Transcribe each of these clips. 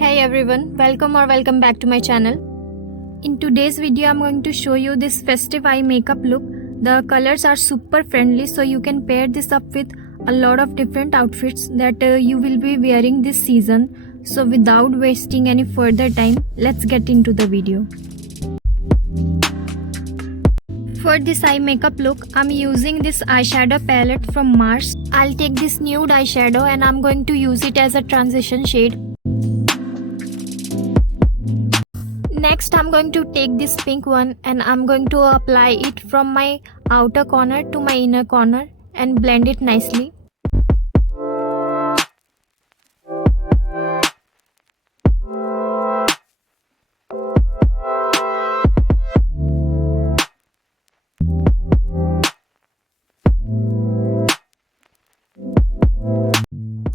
Hey everyone, welcome back to my channel. In today's video I'm going to show you this festive eye makeup look. The colors are super friendly, so you can pair this up with a lot of different outfits that you will be wearing this season. So without wasting any further time, let's get into the video. For this eye makeup look, I'm using this eyeshadow palette from Mars. I'll take this nude eyeshadow and I'm going to use it as a transition shade. Next, I'm going to take this pink one and I'm going to apply it from my outer corner to my inner corner and blend it nicely.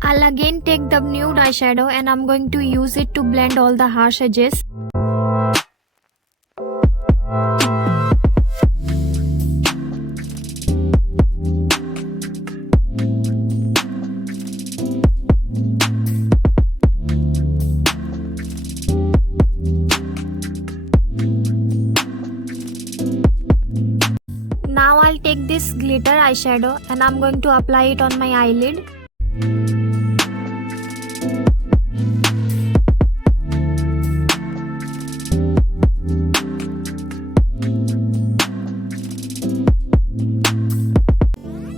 I'll again take the nude eyeshadow and I'm going to use it to blend all the harsh edges. Now I'll take this glitter eyeshadow and I'm going to apply it on my eyelid.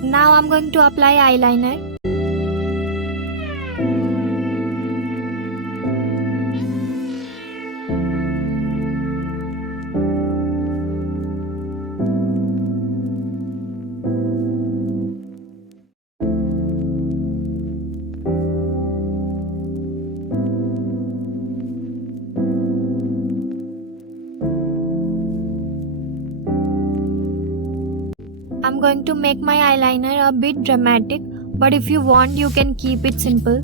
Now I'm going to apply eyeliner. I'm going to make my eyeliner a bit dramatic, but if you want, you can keep it simple.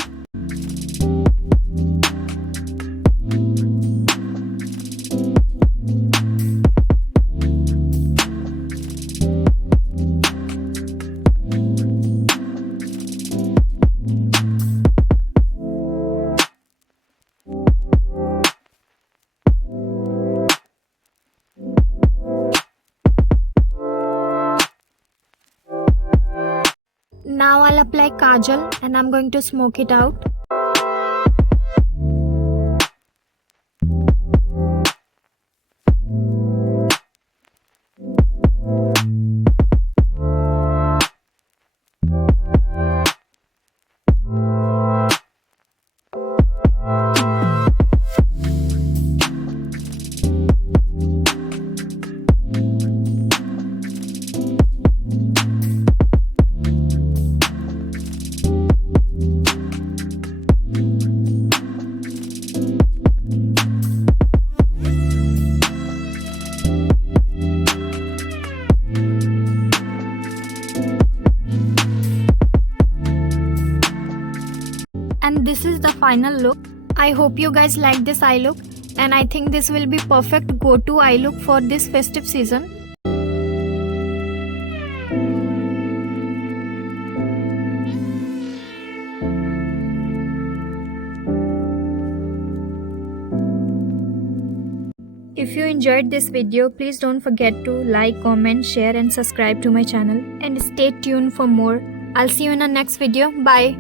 Now I'll apply kajal and I'm going to smoke it out. And this is the final look. I hope you guys like this eye look, and I think this will be perfect go-to eye look for this festive season. If you enjoyed this video, please don't forget to like, comment, share and subscribe to my channel, and stay tuned for more. I'll see you in the next video. Bye.